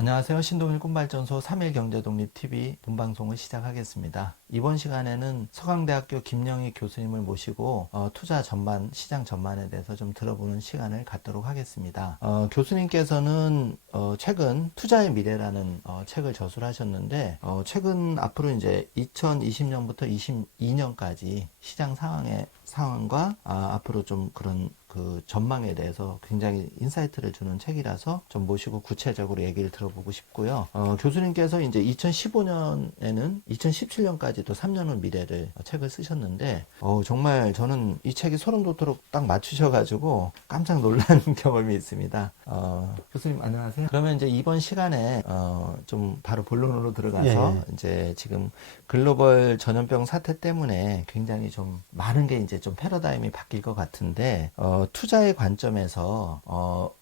안녕하세요. 신동일 꿈발전소 3일경제독립TV 본방송을 시작하겠습니다. 이번 시간에는 서강대학교 김영희 교수님을 모시고 투자 전반, 시장 전반에 대해서 좀 들어보는 시간을 갖도록 하겠습니다. 교수님께서는 최근 투자의 미래라는 책을 저술하셨는데 최근 앞으로 이제 2020년부터 22년까지 시장 상황과 앞으로 좀 그런 그 전망에 대해서 굉장히 인사이트를 주는 책이라서 좀 모시고 구체적으로 얘기를 들어보고 싶고요. 교수님께서 이제 2015년에는 2017년까지도 3년 후 미래를 책을 쓰셨는데 정말 저는 이 책이 소름 돋도록 딱 맞추셔가지고 깜짝 놀란 경험이 있습니다. 교수님 안녕하세요. 그러면 이제 이번 시간에 좀 바로 본론으로 들어가서 이제 지금 글로벌 전염병 사태 때문에 굉장히 좀 많은 게 이제 좀 패러다임이 바뀔 것 같은데 투자의 관점에서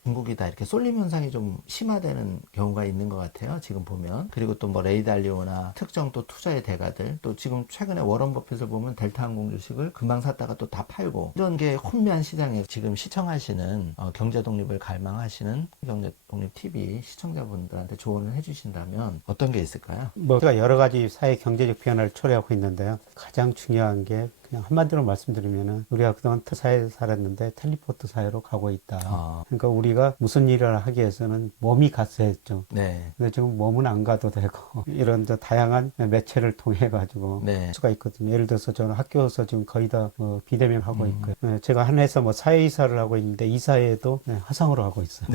중국이 다 이렇게 쏠림 현상이 좀 심화되는 경우가 있는 것 같아요. 지금 보면. 그리고 또 뭐 레이달리오나 특정 또 투자의 대가들, 또 지금 최근에 워런 버핏을 보면 델타 항공 주식을 금방 샀다가 또 다 팔고, 이런 게 혼미한 시장에 지금 시청하시는 경제 독립을 갈망하시는 경제 독립 TV 시청자분들한테 조언을 해주신다면 어떤 게 있을까요? 제가 여러 가지 사회 경제적 변화를 초래하고 있는데요. 가장 중요한 게 그냥 한마디로 말씀드리면은 우리가 그동안 사회에서 살았는데 텔레포트 사회로 가고 있다. 그러니까 우리가 무슨 일을 하기 위해서는 몸이 갔어야 했죠. 네. 근데 지금 몸은 안 가도 되고 이런 다양한 매체를 통해 가지고 할 수가 있거든요. 예를 들어서 저는 학교에서 지금 거의 다 비대면 하고 있고요. 제가 한 회사 사회이사를 하고 있는데 이사회도 화상으로 하고 있어요.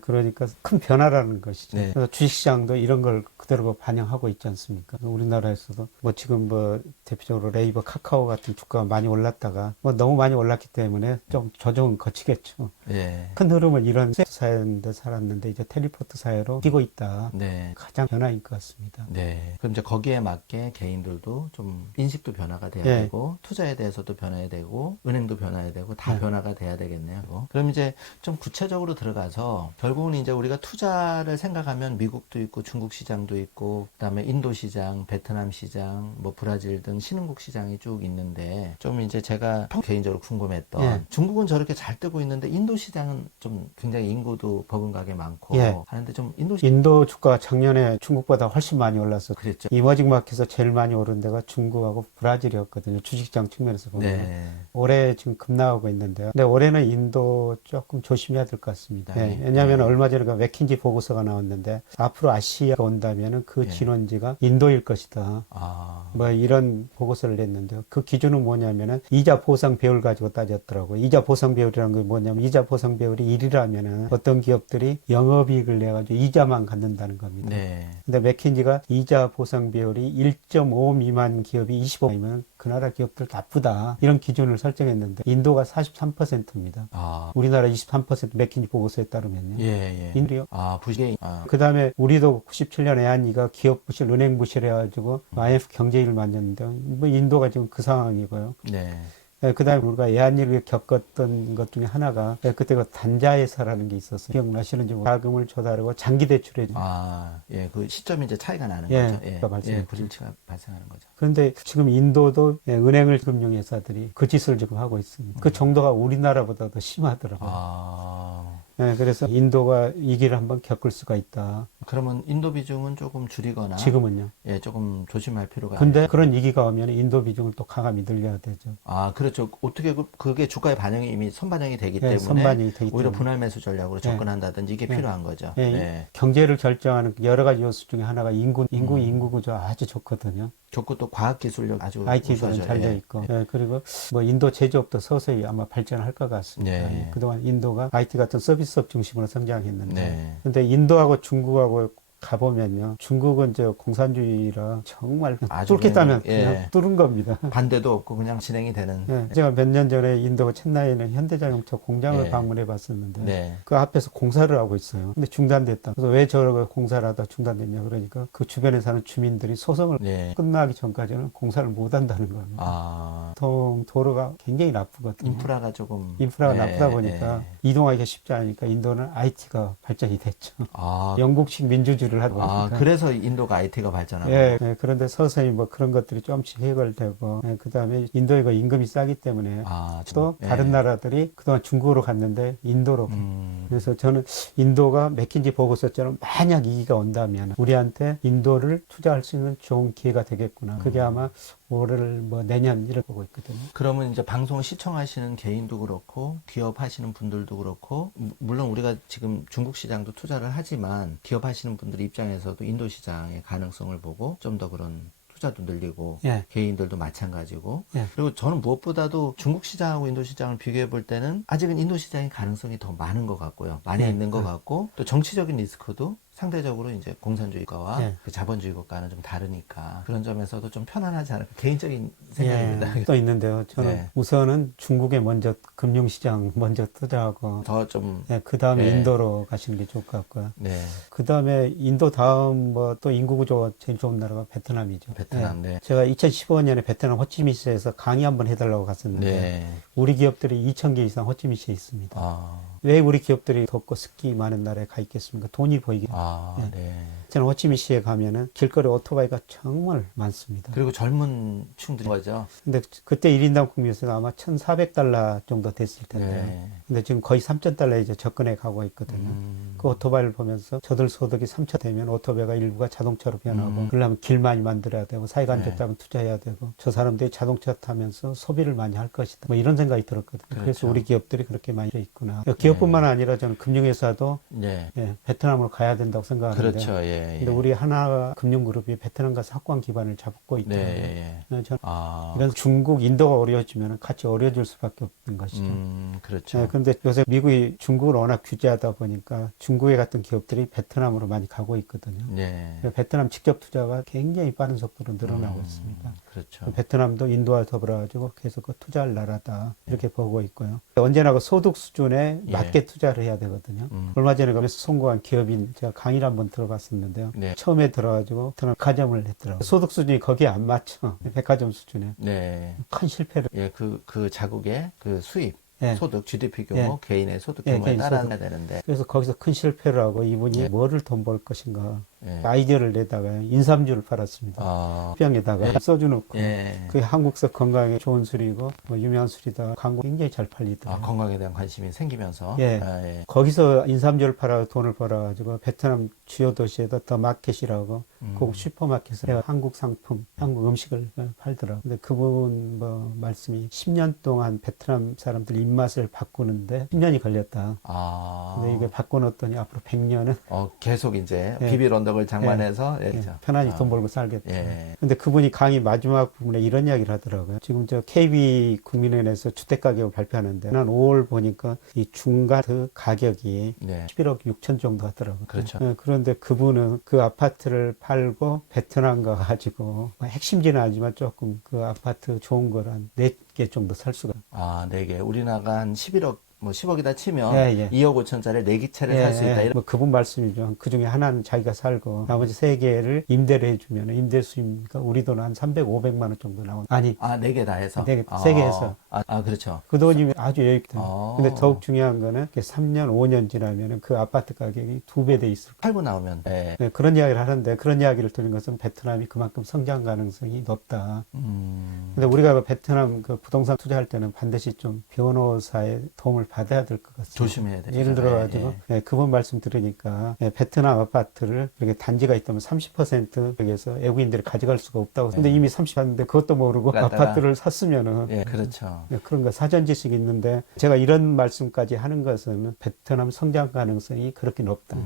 그러니까 큰 변화라는 것이죠. 그래서 주식시장도 이런 걸 그대로 반영하고 있지 않습니까? 우리나라에서도 지금 대표적으로 네이버, 카카오 같은 주가가 많이 올랐다가 너무 많이 올랐기 때문에 좀 조정은 거치겠죠. 큰 흐름은 이런 사회인데 살았는데 이제 텔레포트 사회로 뛰고 있다. 가장 변화인 것 같습니다. 그럼 이제 거기에 맞게 개인들도 좀 인식도 변화가 돼야 되고 투자에 대해서도 변해야 되고 은행도 변해야 되고 다 변화가 돼야 되겠네요. 그럼 이제 좀 구체적으로 들어가서 결국은 이제 우리가 투자를 생각하면 미국도 있고 중국 시장도 있고 그다음에 인도 시장, 베트남 시장, 뭐 브라질 등 신흥국 시장이 쭉 있는데 좀 이제 제가 개인적으로 궁금했던 중국은 저렇게 잘 뜨고 있는데 인도 시장은 좀 굉장히 인구도 버금가게 많고 하는데 좀 인도 주가가 작년에 중국보다 훨씬 많이 올랐어. 그랬죠. 이머징 마켓에서 제일 많이 오른 데가 중국하고 브라질이었거든요. 주식시장 측면에서 보면. 올해 지금 급락하고 있는데요. 근데 올해는 인도 조금 조심해야 될 것 같습니다. 왜냐하면 얼마 전에 맥킨지 보고서가 나왔는데 앞으로 아시아가 온다면 그 진원지가 인도일 것이다. 이런 보고서를 냈는데요. 그 기준은 뭐냐면은 이자 보상 배율 가지고 따졌더라고요. 이자 보상 배율이라는 게 뭐냐면 이자 보상 배율이 1이라면은 어떤 기업들이 영업이익을 내가지고 이자만 갖는다는 겁니다. 근데 맥킨지가 이자 보상 배율이 1.5 미만 기업이 25이면 그 나라 기업들 나쁘다. 이런 기준을 설정했는데 인도가 43%입니다. 우리나라 23% 맥킨지 보고서에 따르면요. 인도요. 그 다음에 우리도 97년 애한이가 기업 부실, 은행 부실 해가지고 IMF 경제위기를 만졌는데 인도가 지금 그 상황이고요. 그 다음에 우리가 애한이를 겪었던 것 중에 하나가 그때 그 단자회사라는 게 있었어요. 기억나시는지 자금을 조달하고 장기 대출해 그 시점이 이제 차이가 나는 거죠. 불일치가 발생하는 거죠. 그런데 지금 인도도 은행을 금융회사들이 그 짓을 지금 하고 있습니다. 그 정도가 우리나라보다 더 심하더라고요. 그래서 인도가 위기를 한번 겪을 수가 있다. 그러면 인도 비중은 조금 줄이거나 지금은요? 조금 조심할 필요가 근데 그런 위기가 오면 인도 비중을 또 강하게 늘려야 되죠. 그렇죠. 어떻게 그게 주가의 반영이 이미 선반영이 되기 때문에 오히려 분할 매수 전략으로 접근한다든지 이게 필요한 거죠. 경제를 결정하는 여러 가지 요소 중에 하나가 인구 구조 아주 좋거든요. 좋고 또 과학기술력 아주 IT도 잘 돼 있고 그리고 인도 제조업도 서서히 아마 발전할 것 같습니다. 그동안 인도가 IT 같은 서비스업 중심으로 성장했는데 근데 인도하고 중국하고 가보면요. 중국은 공산주의라 정말 뚫겠다면 그냥 뚫은 겁니다. 반대도 없고 그냥 진행이 되는. 제가 몇 년 전에 인도 첸나이에 있는 현대자동차 공장을 방문해 봤었는데 그 앞에서 공사를 하고 있어요. 근데 중단됐다. 그래서 왜 저렇게 공사를 하다 중단됐냐 그러니까 그 주변에 사는 주민들이 소송을 끝나기 전까지는 공사를 못 한다는 겁니다. 도로가 굉장히 나쁘거든요. 인프라가 나쁘다 보니까 이동하기가 쉽지 않으니까 인도는 IT가 발전이 됐죠. 영국식 민주주의를 일을 하다 보니까. 그래서 인도가 IT가 발전하고. 예, 예, 그런데 서서히 뭐 그런 것들이 조금씩 해결되고, 예, 그 다음에 인도가 임금이 싸기 때문에 또 다른 나라들이 그동안 중국으로 갔는데 인도로. 그래서 저는 인도가 맥킨지 보고서처럼 만약 위기가 온다면 우리한테 인도를 투자할 수 있는 좋은 기회가 되겠구나. 그게 아마 올해를 뭐 내년 이렇게 보고 있거든요. 그러면 이제 방송 시청하시는 개인도 그렇고 기업 하시는 분들도 그렇고 물론 우리가 지금 중국 시장도 투자를 하지만 기업 하시는 분들 입장에서도 인도 시장의 가능성을 보고 좀 더 그런 투자도 늘리고 예. 개인들도 마찬가지고 예. 그리고 저는 무엇보다도 중국 시장하고 인도 시장을 비교해 볼 때는 아직은 인도 시장의 가능성이 더 많은 것 같고요. 많이 예. 있는 것 같고 또 정치적인 리스크도 상대적으로 이제 공산주의 국가와 예. 그 자본주의 국가는 좀 다르니까 그런 점에서도 좀 편안하지 않을까 개인적인 생각입니다. 예. 또 있는데요. 저는 네. 우선은 중국에 먼저 금융시장 먼저 투자하고 더 좀 예, 그 다음에 네. 인도로 가시는 게 좋을 것 같고요. 네. 그 다음에 인도 다음 뭐 또 인구 구조가 제일 좋은 나라가 베트남이죠. 베트남. 예. 네. 제가 2015년에 베트남 호치민시에서 강의 한번 해달라고 갔었는데 네. 우리 기업들이 2,000개 이상 호치민시에 있습니다. 아. 왜 우리 기업들이 덥고 습기 많은 나라에 가 있겠습니까? 돈이 보이게. 예. 네. 저는 호치민시에 가면은 길거리 오토바이가 정말 많습니다. 그리고 젊은 층들인 거죠. 근데 그때 1인당 국민세가 아마 1,400달러 정도 됐을 텐데요. 네. 근데 지금 거의 3,000달러에 이제 접근해 가고 있거든요. 그 오토바이를 보면서 저들 소득이 3천 되면 오토바이가 일부가 자동차로 변하고 그러려면 길 많이 만들어야 되고 사회가 안 좋다면 투자해야 되고 저 사람들이 자동차 타면서 소비를 많이 할 것이다. 뭐 이런 생각이 들었거든요. 그렇죠. 그래서 우리 기업들이 그렇게 많이 돼 있구나. 기업뿐만 아니라 저는 금융회사도 네. 예, 베트남으로 가야 된다고 생각하는데 그렇죠. 예. 근데 우리 하나 금융그룹이 베트남 가서 확고한 기반을 잡고 있더라고요. 네. 저는 아. 이런 중국, 인도가 어려워지면 같이 어려워질 수밖에 없는 것이죠. 그렇죠. 네, 그런데 요새 미국이 중국을 워낙 규제하다 보니까 중국에 갔던 기업들이 베트남으로 많이 가고 있거든요. 네. 베트남 직접 투자가 굉장히 빠른 속도로 늘어나고 있습니다. 그렇죠. 베트남도 인도와 더불어가지고 계속 그 투자할 나라다 이렇게 보고 있고요. 언제나 그 소득 수준에 맞게 투자를 해야 되거든요. 얼마 전에 가면서 성공한 기업인 제가 강의를 한번 들어봤었는데요. 네. 처음에 들어가지고 베트남 백화점을 했더라고요. 소득 수준이 거기에 안 맞죠. 백화점 수준에. 네. 큰 실패를. 예, 그 자국의 그 수입, 예. 소득, GDP 규모, 개인의 소득 예, 규모에 개인 따라야 소득. 되는데. 그래서 거기서 큰 실패를 하고 이분이 예. 뭐를 돈 벌 것인가 예. 아이디어를 내다가 인삼주를 팔았습니다. 아. 병에다가 소주 넣고 예. 그게 한국서 건강에 좋은 술이고 뭐 유명한 술이다. 광고 굉장히 잘 팔리더라고요. 건강에 대한 관심이 생기면서. 예. 예. 거기서 인삼주를 팔아 돈을 벌어가지고 베트남 주요 도시에다 더 마켓이라고 고급 슈퍼마켓에 한국 상품, 한국 음식을 팔더라고요. 근데 그분 뭐 말씀이 10년 동안 베트남 사람들 입맛을 바꾸는데 10년이 걸렸다. 아. 근데 이게 바꿔놓았더니 앞으로 100년은 계속 이제 예. 비빌 언덕을 장만해서 예. 편안히 돈 벌고 살겠다. 예. 근데 그분이 강의 마지막 부분에 이런 이야기를 하더라고요. 지금 저 KB 국민은행에서 주택 가격을 발표하는데 난 5월 보니까 이 중간 그 가격이 네. 11억 6천 정도 하더라고요. 그렇죠. 그런데 그분은 그 아파트를 팔고 베트남 가가지고 뭐 핵심지는 아니지만 조금 그 아파트 좋은 거란 4개 정도 살 수가. 네 개. 우리나라가 한 11억, 뭐 10억이다 치면 예. 2억 5천짜리 4기차를 살 수 있다. 이런. 뭐 그분 말씀이죠. 그 중에 하나는 자기가 살고 나머지 3개를 임대를 해주면 임대 수입니까? 우리 돈 한 300, 500만 원 정도 나오는. 아니, 4개 다 해서. 3개 해서. 그렇죠. 그 돈이 아주 여유있다. 근데 더욱 중요한 거는 3년, 5년 지나면 그 아파트 가격이 2배 돼 있을 거예요. 팔고 나오면. 예. 네, 그런 이야기를 하는데 그런 이야기를 들은 것은 베트남이 그만큼 성장 가능성이 높다. 근데 우리가 베트남 그 부동산 투자할 때는 반드시 좀 변호사의 도움을 받아야 될 것 같습니다. 조심해야 되죠. 예를 들어가지고 그분 말씀 들으니까 베트남 아파트를 이렇게 단지가 있다면 30% 여기에서 외국인들이 가져갈 수가 없다고. 근데 이미 30%인데 그것도 모르고 아파트를 샀으면은 예, 그렇죠. 그런 거 사전 지식이 있는데 제가 이런 말씀까지 하는 것은 베트남 성장 가능성이 그렇게 높다.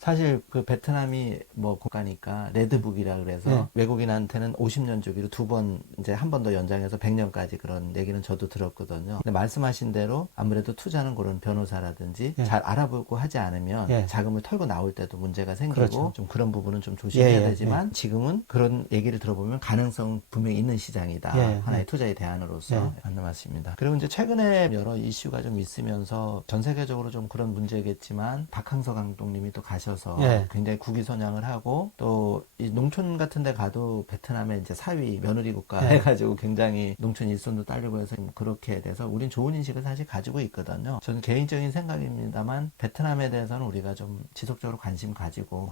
사실 그 베트남이 뭐 국가니까 레드북이라 그래서 외국인한테는 50년 주기로 2번 이제 한 번 더 연장해서 100년까지 그런 얘기는 저도 들었거든요. 근데 말씀하신 대로 아무래도 투자는 그런 변호사라든지 잘 알아보고 하지 않으면 자금을 털고 나올 때도 문제가 생기고 그렇죠. 좀 그런 부분은 좀 조심해야 되지만 지금은 그런 얘기를 들어보면 가능성 분명히 있는 시장이다. 하나의 투자의 대안으로서 맞는 말씀입니다. 그리고 이제 최근에 여러 이슈가 좀 있으면서 전 세계적으로 좀 그런 문제겠지만 박항서 감독님이 또 가셔 오셔서 예. 굉장히 국위선양을 하고 또 이 농촌 같은 데 가도 베트남의 이제 사위 며느리 국가 예. 해가지고 굉장히 농촌 일손도 딸리고 해서 그렇게 돼서 우린 좋은 인식을 사실 가지고 있거든요. 저는 개인적인 생각입니다만 베트남에 대해서는 우리가 좀 지속적으로 관심 가지고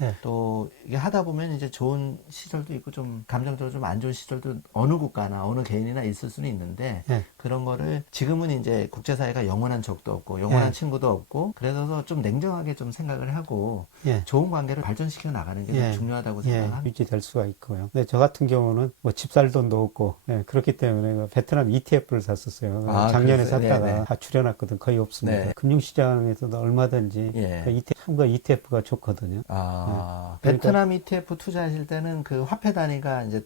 예. 또 이게 하다 보면 이제 좋은 시절도 있고 좀 감정적으로 좀 안 좋은 시절도 어느 국가나 어느 개인이나 있을 수는 있는데 예. 그런 거를 지금은 이제 국제사회가 영원한 적도 없고 영원한 예. 친구도 없고 그래서 좀 냉정하게 좀 생각을 하고 예. 좋은 관계를 발전시켜 나가는 게 좀 예. 중요하다고 예, 생각합니다. 유지될 수가 있고요. 근데 저 같은 경우는 뭐 집 살 돈도 없고, 예, 그렇기 때문에 그 베트남 ETF를 샀었어요. 작년에 그랬어요? 샀다가 네네. 다 줄여놨거든. 거의 없습니다. 네. 금융시장에서도 얼마든지 예. 그 ETF, 참고 ETF가 좋거든요. 그러니까 그러니까- 베트남 ETF 투자하실 때는 그 화폐 단위가 이제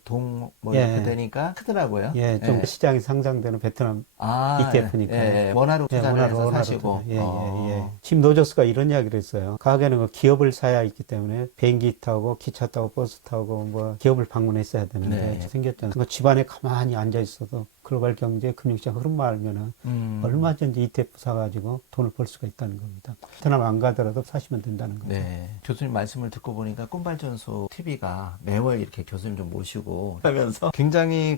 뭐 예. 이렇게 되니까 크더라고요. 예, 좀 시장이 상장되는 베트남 ETF니까요. 예. 원화로 예, 투자를 해서 원화로 사시고. 예, 예, 예. 짐 노저스가 이런 이야기를 했어요. 과거에는 그 기업을 사야 있기 때문에 비행기 타고 기차 타고 버스 타고 뭐 기업을 방문했어야 되는데 네. 생겼잖아요. 그 집안에 가만히 앉아 있어도 글로벌 경제 금융시장 흐름만 알면은 얼마든지 ETF 사가지고 돈을 벌 수가 있다는 겁니다. 베트남 안 가더라도 사시면 된다는 거죠. 네. 교수님 말씀을 듣고 보니까 꿈발전소 TV가 매월 이렇게 교수님 좀 모시고 하면서 굉장히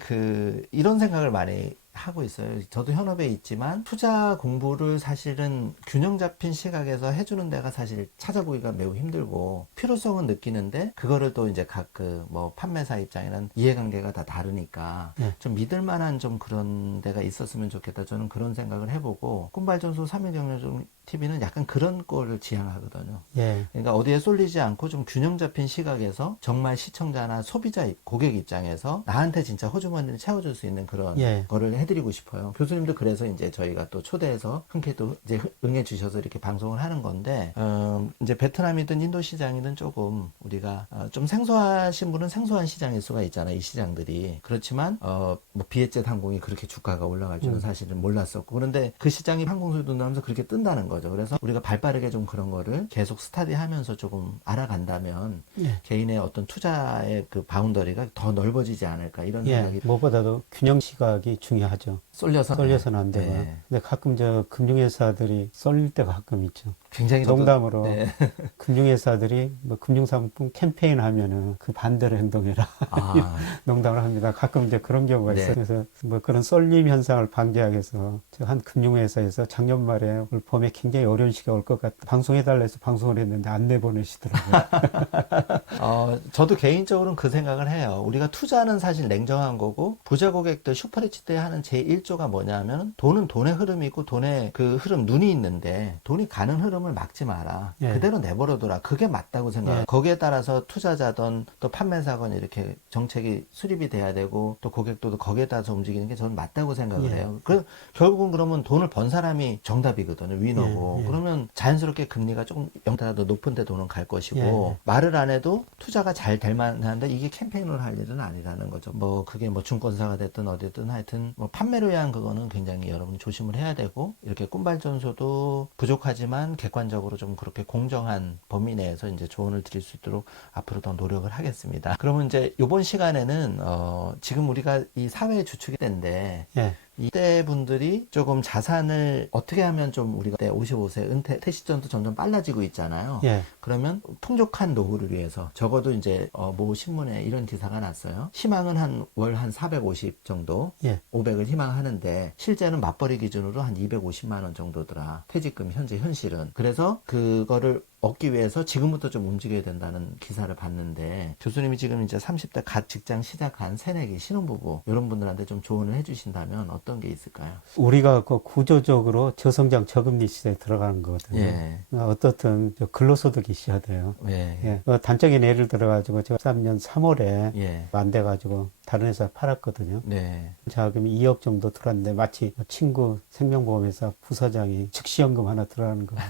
이런 생각을 많이 하고 있어요. 저도 현업에 있지만 투자 공부를 사실은 균형 잡힌 시각에서 해주는 데가 사실 찾아보기가 매우 힘들고 필요성은 느끼는데 그거를 또 이제 각 뭐 판매사 입장에는 이해관계가 다 다르니까 좀 믿을 만한 좀 그런 데가 있었으면 좋겠다. 저는 그런 생각을 해보고 꿈발전소 3일경제종 TV는 약간 그런 거를 지향하거든요. 예. 그러니까 어디에 쏠리지 않고 좀 균형 잡힌 시각에서 정말 시청자나 소비자 고객 입장에서 나한테 진짜 호주머니를 채워줄 수 있는 그런 예. 거를 해드리고 싶어요. 교수님도 그래서 이제 저희가 또 초대해서 흔쾌히 또 이제 응해 주셔서 이렇게 방송을 하는 건데 이제 베트남이든 인도 시장이든 조금 우리가 좀 생소하신 분은 생소한 시장일 수가 있잖아요. 이 시장들이 그렇지만 뭐 비엣젯 항공이 그렇게 주가가 올라갈 줄은 사실은 몰랐었고 그런데 그 시장이 항공소유도 나면서 그렇게 뜬다는 거죠. 그래서 우리가 발빠르게 좀 그런 거를 계속 스타디하면서 조금 알아간다면 예. 개인의 어떤 투자의 그 바운더리가 더 넓어지지 않을까 이런 예. 생각이 무엇보다도 균형 시각이 중요하죠. 쏠려서는 안 되고요. 네. 근데 가끔 저 금융회사들이 쏠릴 때가 가끔 있죠. 굉장히 농담으로 네. 금융회사들이 뭐 금융상품 캠페인 하면은 그 반대로 행동해라. 농담을 합니다. 가끔 이제 그런 경우가 네. 있어요. 그래서 뭐 그런 쏠림 현상을 방지하기 위해서 제가 한 금융회사에서 작년 말에 올 봄에 굉장히 어려운 시기가 올 것 같다. 방송해달라 해서 방송을 했는데 안 내보내시더라고요. 저도 개인적으로는 그 생각을 해요. 우리가 투자는 사실 냉정한 거고 부자 고객들 슈퍼리치 때 하는 제1조가 뭐냐면 돈은 돈의 흐름이 있고 돈의 그 흐름 눈이 있는데 돈이 가는 흐름을 막지 마라. 예. 그대로 내버려둬라. 그게 맞다고 생각해요. 예. 거기에 따라서 투자자든 또 판매사건 이렇게 정책이 수립이 돼야 되고 또 고객도 거기에 따라서 움직이는 게 저는 맞다고 생각을 예. 해요. 결국은 그러면 돈을 번 사람이 정답이거든요. 위너고. 예. 그러면 자연스럽게 금리가 조금 0보다 높은 데 돈은 갈 것이고 예. 말을 안 해도 투자가 잘 될 만한데 이게 캠페인을 할 일은 아니라는 거죠. 뭐 그게 뭐 증권사가 됐든 어디든 하여튼 뭐 판매로 위한 그거는 굉장히 여러분 조심을 해야 되고 이렇게 꿈발전소도 부족하지만 객관적으로 좀 그렇게 공정한 범위 내에서 이제 조언을 드릴 수 있도록 앞으로 더 노력을 하겠습니다. 그러면 이제 이번 시간에는 지금 우리가 이 사회 주축이 때인데 예. 이때 분들이 조금 자산을 어떻게 하면 좀 우리가 55세 은퇴 시점도 점점 빨라지고 있잖아요. 예. 그러면 풍족한 노후를 위해서 적어도 이제 모 신문에 이런 기사가 났어요. 희망은 월 한 450 정도, 예. 500을 희망하는데 실제는 맞벌이 기준으로 한 250만 원 정도더라. 퇴직금 현실은. 그래서 그거를 얻기 위해서 지금부터 좀 움직여야 된다는 기사를 봤는데 교수님이 지금 이제 30대 갓 직장 시작한 새내기 신혼부부 이런 분들한테 좀 조언을 해주신다면 어떤 게 있을까요? 우리가 그 구조적으로 저성장 저금리 시대에 들어가는 거거든요. 예. 어떻든 근로소득이 있어야 돼요. 예. 예. 단적인 예를 들어가지고 제가 3년 3월에 예. 안 돼가지고 다른 회사 팔았거든요. 네. 자금이 2억 정도 들어왔는데 마치 친구 생명보험회사 부사장이 즉시연금 하나 들어가는 거예요.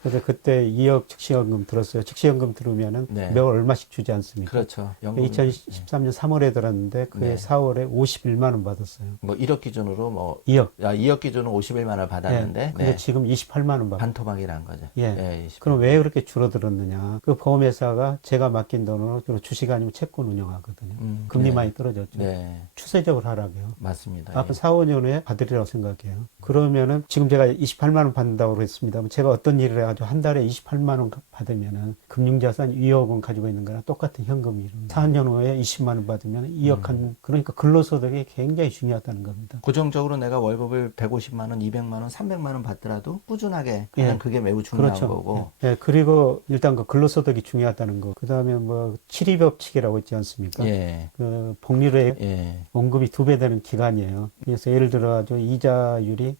그래서 그때 2억 즉시연금 들었어요. 즉시연금 들으면은 네. 매월 얼마씩 주지 않습니까? 그렇죠. 2013년 3월에 들었는데 그해 네. 4월에 51만 원 받았어요. 뭐 1억 기준으로 2억. 2억 기준으로 51만 원을 받았는데 예. 근데 지금 28만 원 받았어요. 반토막이라는 거죠. 예. 20. 그럼 왜 그렇게 줄어들었느냐? 그 보험회사가 제가 맡긴 돈으로 주로 주식 아니면 채권 운영하거든요. 금리 네. 많이 떨어졌죠. 네. 추세적으로 하라고요. 맞습니다. 앞으로 4, 5년 후에 받으리라고 생각해요. 그러면은 지금 제가 28만 원 받는다고 그랬습니다. 제가 어떤 일을 해가지고 한 달에 28만 원 받으면은 금융자산 2억 원 가지고 있는 거랑 똑같은 현금이 4년 후에 20만 원 받으면 2억 한 그러니까 근로소득이 굉장히 중요하다는 겁니다. 고정적으로 내가 월급을 150만 원, 200만 원, 300만 원 받더라도 꾸준하게 하는 그게 매우 중요한 그렇죠. 거고. 예, 그리고 일단 그 근로소득이 중요하다는 거. 그다음에 뭐 칠입법칙이라고 있지 않습니까? 예. 그 복리로의 예. 원금이 2배 되는 기간이에요. 그래서 예를 들어 가지고 이자율이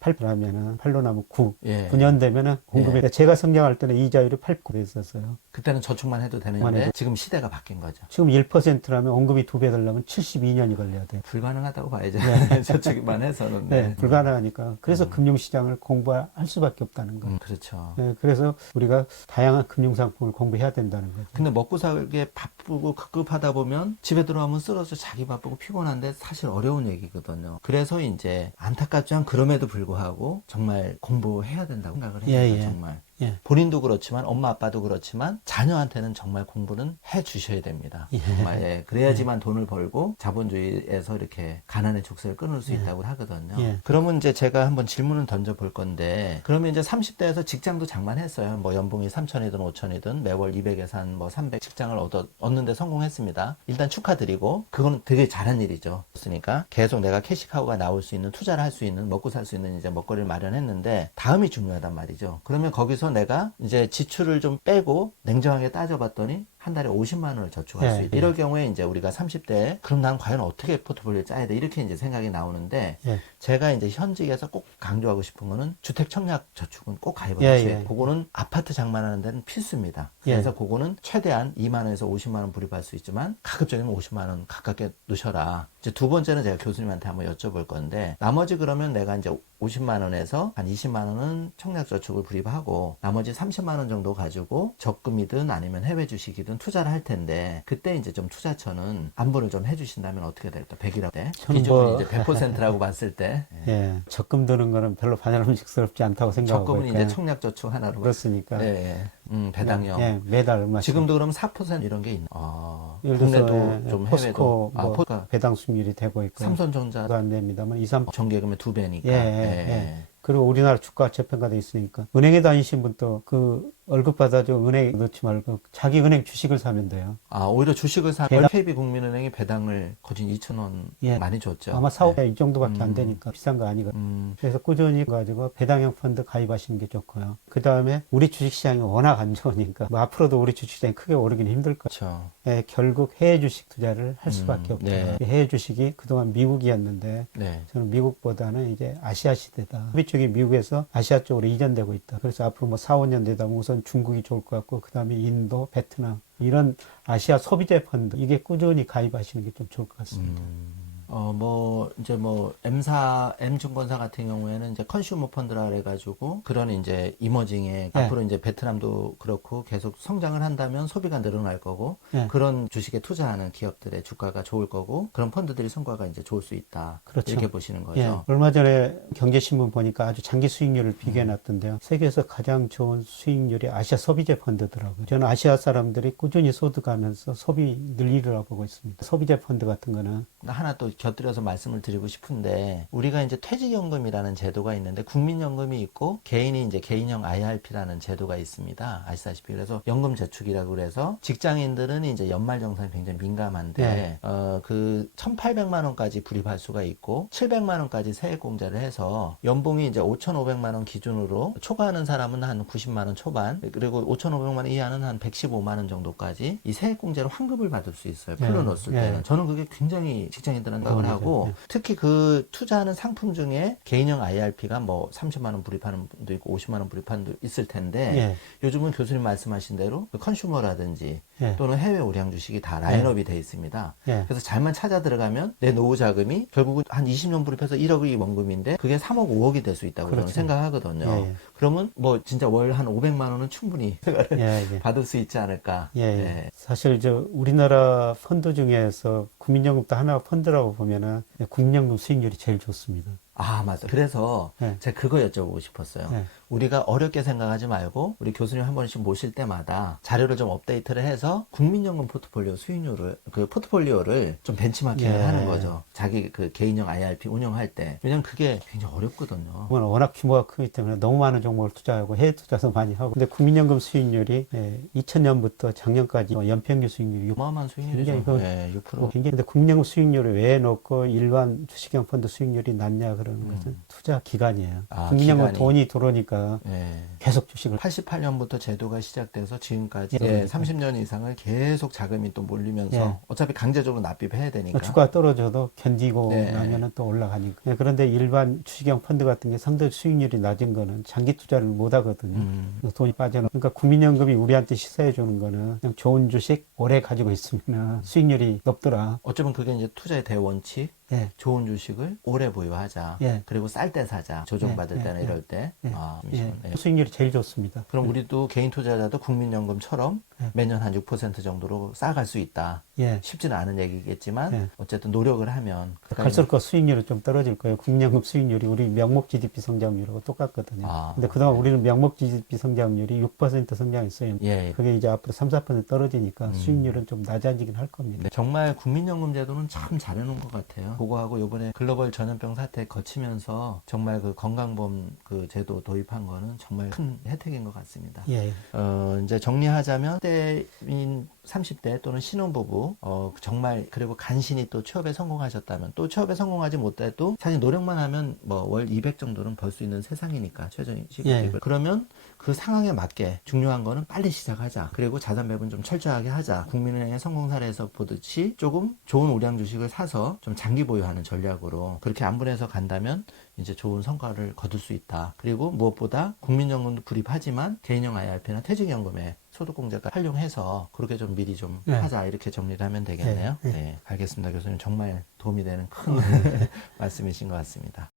8%라면은 8로 나면 9. 예. 9년 되면은 공급이 제가 성장할 때는 이자율이 8%였었어요. 그때는 저축만 해도 되는데 지금 시대가 바뀐 거죠. 지금 1%라면 원금이 2배 되려면 72년이 걸려야 돼요. 불가능하다고 봐야죠. 네. 저축만 해서는. 네, 불가능하니까. 그래서 금융시장을 공부할 수밖에 없다는 거예요. 그렇죠. 네, 그래서 우리가 다양한 금융상품을 공부해야 된다는 거죠. 근데 먹고 살게 바쁘고 급급하다 보면 집에 들어가면 쓰러져 자기 바쁘고 피곤한데 사실 어려운 얘기거든요. 그래서 이제 안타깝지만 그럼에도 불구하고 정말 공부해야 된다고 생각을 해요. 예, 예. 정말. 예. 본인도 그렇지만 엄마 아빠도 그렇지만 자녀한테는 정말 공부는 해 주셔야 됩니다. 예. 정말 예. 그래야지만 돈을 벌고 자본주의에서 이렇게 가난의 족쇄를 끊을 수 있다고 하거든요. 예. 그러면 이제 제가 한번 질문을 던져 볼 건데 그러면 이제 30대에서 직장도 장만했어요. 뭐 연봉이 3천이든 5천이든 매월 200에서 한 뭐 300 직장을 얻는데 성공했습니다. 일단 축하드리고 그건 되게 잘한 일이죠. 그러니까 계속 내가 캐시카우가 나올 수 있는 투자를 할 수 있는 먹고 살 수 있는 이제 먹거리를 마련했는데 다음이 중요하단 말이죠. 그러면 거기서 내가 이제 지출을 좀 빼고 냉정하게 따져봤더니 한 달에 50만 원을 저축할 수 있다. 이럴 경우에 이제 우리가 30대에 그럼 난 과연 어떻게 포트폴리오를 짜야 돼? 이렇게 이제 생각이 나오는데 제가 이제 현직에서 꼭 강조하고 싶은 거는 주택 청약 저축은 꼭 가입을 하셔야 돼요. 그거는 아파트 장만하는 데는 필수입니다. 그래서 그거는 최대한 2만 원에서 50만 원 불입할 수 있지만 가급적이면 50만 원 가깝게 놓으셔라. 이제 두 번째는 제가 교수님한테 한번 여쭤볼 건데 나머지 그러면 내가 이제 50만 원에서 한 20만 원은 청약 저축을 불입하고 나머지 30만 원 정도 가지고 적금이든 아니면 해외 주식이든 투자를 할 텐데 그때 이제 좀 투자처는 안보를 좀 해주신다면 어떻게 될까? 100이라고 때 기준이 이제 100%라고 봤을 때 적금 드는 거는 별로 반영식스럽지 않다고 생각하고 적금은 이제 청약 저축 하나로 그렇습니까? 배당형 매달 얼마씩 지금도 그럼 4% 이런 게 있나? 예를 들어서 국내도 좀 포스코 해외도 뭐 배당 수익률이 되고 있고 삼성전자도 안 됩니다만 2, 3 정기예금의 2배니까 그리고 우리나라 주가 저평가돼 있으니까 은행에 다니신 분도 그 월급 받아줘 은행에 넣지 말고 자기 은행 주식을 사면 돼요. 오히려 주식을 사면 KB국민은행이 배당을 거진 2,000원 많이 줬죠. 아마 4, 5이 정도밖에 안 되니까 비싼 거 아니거든요. 그래서 꾸준히 가지고 배당형 펀드 가입하시는 게 좋고요. 그 다음에 우리 주식시장이 워낙 안 좋으니까 뭐 앞으로도 우리 주식시장이 크게 오르긴 힘들 거예요. 그렇죠. 결국 해외 주식 투자를 할 수밖에 없다. 해외 주식이 그동안 미국이었는데 저는 미국보다는 이제 아시아 시대다. 소비 쪽이 미국에서 아시아 쪽으로 이전되고 있다. 그래서 앞으로 뭐 4, 5년 되다 보면 우선 중국이 좋을 것 같고 그 다음에 인도, 베트남 이런 아시아 소비재 펀드 이게 꾸준히 가입하시는 게 좀 좋을 것 같습니다. M증권사 같은 경우에는 이제 컨슈머 펀드라 그래가지고 그런 이제 이머징에 앞으로 이제 베트남도 그렇고 계속 성장을 한다면 소비가 늘어날 거고 그런 주식에 투자하는 기업들의 주가가 좋을 거고 그런 펀드들이 성과가 이제 좋을 수 있다. 그렇죠. 이렇게 보시는 거죠. 얼마 전에 경제신문 보니까 아주 장기 수익률을 비교해 놨던데요. 세계에서 가장 좋은 수익률이 아시아 소비재 펀드더라고요. 저는 아시아 사람들이 꾸준히 소득하면서 소비 늘리리라고 보고 있습니다. 소비재 펀드 같은 거는 하나 또 곁들여서 말씀을 드리고 싶은데 우리가 이제 퇴직연금이라는 제도가 있는데 국민연금이 있고 개인이 이제 개인형 IRP라는 제도가 있습니다. 아시다시피 그래서 연금 저축이라고 그래서 직장인들은 이제 연말정산이 굉장히 민감한데 그 1,800만 원까지 불입할 수가 있고 700만 원까지 세액공제를 해서 연봉이 이제 5,500만 원 기준으로 초과하는 사람은 한 90만 원 초반 그리고 5,500만 원 이하는 한 115만 원 정도까지 이 세액공제로 환급을 받을 수 있어요. 풀어놓았을 때는 저는 그게 굉장히 직장인들은 생각을 하고 특히 그 투자하는 상품 중에 개인형 IRP가 뭐 30만 원 불입하는 분도 있고 50만 원 불입하는 분도 있을 텐데 요즘은 교수님 말씀하신 대로 그 컨슈머라든지 또는 해외 우량 주식이 다 라인업이 돼 있습니다. 그래서 잘만 찾아 들어가면 내 노후 자금이 결국은 한 20년 불입해서 1억이 원금인데 그게 3억 5억이 될 수 있다고 저는 생각하거든요. 그러면 뭐 진짜 월 한 500만 원은 충분히 받을 수 있지 않을까. 사실 우리나라 펀드 중에서 국민연금도 하나 펀드라고 보면은 국민연금 수익률이 제일 좋습니다. 아, 맞아요. 그래서 네. 제가 그거 여쭤보고 싶었어요. 네. 우리가 어렵게 생각하지 말고 우리 교수님 한 번씩 모실 때마다 자료를 좀 업데이트를 해서 국민연금 포트폴리오 수익률을 그 포트폴리오를 좀 벤치마킹을 예. 하는 거죠. 자기 그 개인형 IRP 운영할 때. 왜냐면 그게 굉장히 어렵거든요. 그건 워낙 규모가 크기 때문에 너무 많은 종목을 투자하고 해외 투자도 많이 하고. 근데 국민연금 수익률이 2000년부터 작년까지 연평균 수익률이 어마어마한 수익률이죠. 굉장히 예, 6%. 굉장히 근데 국민연금 수익률을 왜 놓고 일반 주식형 펀드 수익률이 낮냐 그러는 것은 투자 기간이에요. 아, 국민연금 기간이. 돈이 들어오니까 예. 계속 주식을 88년부터 제도가 시작돼서 지금까지 예. 30년 이상을 계속 자금이 또 몰리면서 예. 어차피 강제적으로 납입해야 되니까. 주가가 떨어져도 견디고 네. 나면은 또 올라가니까. 예, 그런데 일반 주식형 펀드 같은 게 상대 수익률이 낮은 거는 장기 투자를 못 하거든요. 그래서 돈이 빠져나. 그러니까 국민연금이 우리한테 시사해 주는 거는 그냥 좋은 주식 오래 가지고 있으면 수익률이 높더라. 어쩌면 그게 이제 투자의 대원칙. 예. 좋은 주식을 오래 보유하자. 예. 그리고 쌀 때 사자. 조정받을 예, 때나 예, 이럴 때. 예. 아, 예. 네. 수익률이 제일 좋습니다. 그럼 우리도 개인 투자자도 국민연금처럼 예. 매년 한 6% 정도로 쌓아갈 수 있다. 예. 쉽지는 않은 얘기겠지만 예. 어쨌든 노력을 하면 갈수록 그 수익률은 좀 떨어질 거예요. 국민연금 수익률이 우리 명목 GDP 성장률하고 똑같거든요. 아, 근데 그동안 우리는 명목 GDP 성장률이 6% 성장했어요. 예. 그게 이제 앞으로 3, 4% 떨어지니까 수익률은 좀 낮아지긴 할 겁니다. 네, 정말 국민연금 제도는 참 잘해놓은 것 같아요. 그거하고 이번에 글로벌 전염병 사태 거치면서 정말 그 건강보험 그 제도 도입한 거는 정말 큰 혜택인 것 같습니다. 예. 이제 정리하자면 때인 30대 또는 신혼부부 정말 그리고 간신히 또 취업에 성공하셨다면 또 취업에 성공하지 못해도 사실 노력만 하면 뭐 월 200 정도는 벌 수 있는 세상이니까 최저임금 예. 그러면 그 상황에 맞게 중요한 거는 빨리 시작하자. 그리고 자산 배분 좀 철저하게 하자. 국민은행의 성공 사례에서 보듯이 조금 좋은 우량 주식을 사서 좀 장기 보유하는 전략으로 그렇게 안분해서 간다면 이제 좋은 성과를 거둘 수 있다. 그리고 무엇보다 국민연금도 구입하지만 개인형 IRP나 퇴직연금에 소득공제가 활용해서 그렇게 좀 미리 좀 네. 하자. 이렇게 정리를 하면 되겠네요. 네. 네, 알겠습니다. 교수님 정말 도움이 되는 큰 말씀이신 것 같습니다.